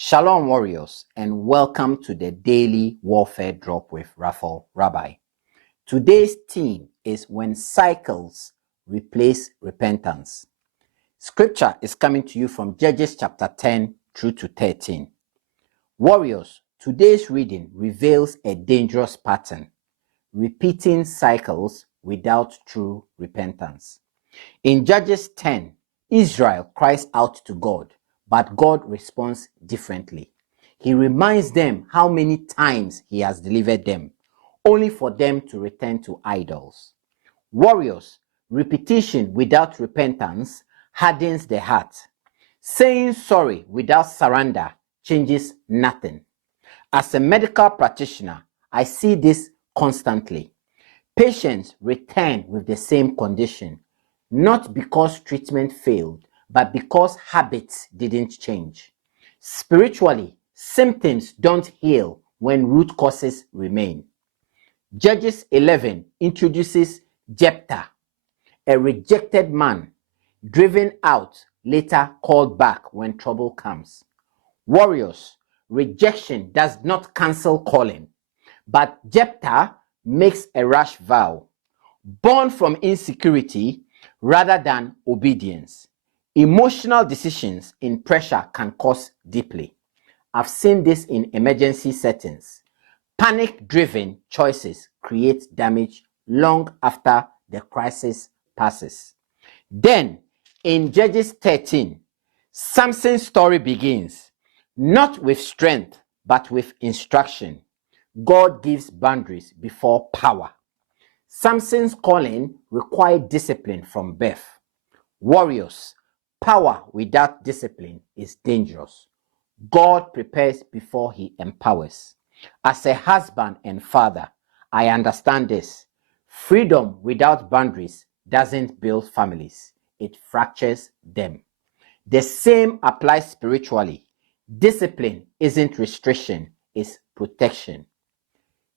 Shalom, warriors, and welcome to the Daily Warfare Drop with Raphael, Rabbi. Today's theme is when cycles replace repentance. Scripture is coming to you from Judges chapter 10 through to 13. Warriors, today's reading reveals a dangerous pattern, repeating cycles without true repentance. In Judges 10, Israel cries out to God, but God responds differently. He reminds them how many times he has delivered them, only for them to return to idols. Warriors, repetition without repentance hardens the heart. Saying sorry without surrender changes nothing. As a medical practitioner, I see this constantly. Patients return with the same condition, not because treatment failed, but because habits didn't change. Spiritually, symptoms don't heal when root causes remain. Judges 11 introduces Jephthah, a rejected man, driven out, later called back when trouble comes. Warriors, rejection does not cancel calling, but Jephthah makes a rash vow, born from insecurity rather than obedience. Emotional decisions in pressure can cause deeply. I've seen this in emergency settings. Panic-driven choices create damage long after the crisis passes. Then, in Judges 13, Samson's story begins, not with strength, but with instruction. God gives boundaries before power. Samson's calling required discipline from birth. Warriors, power without discipline is dangerous. God prepares before he empowers. As a husband and father, I understand this. Freedom without boundaries doesn't build families, it fractures them. The same applies spiritually. Discipline isn't restriction, it's protection.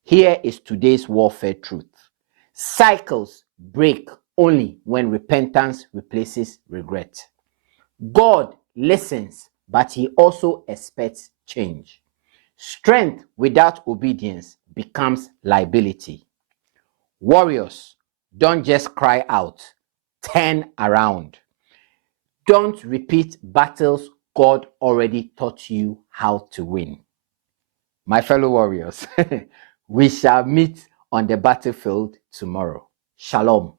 Here is today's warfare truth. Cycles break only when repentance replaces regret. God listens, but he also expects change. Strength without obedience becomes liability. Warriors, don't just cry out, turn around. Don't repeat battles God already taught you how to win. My fellow warriors, we shall meet on the battlefield tomorrow. Shalom.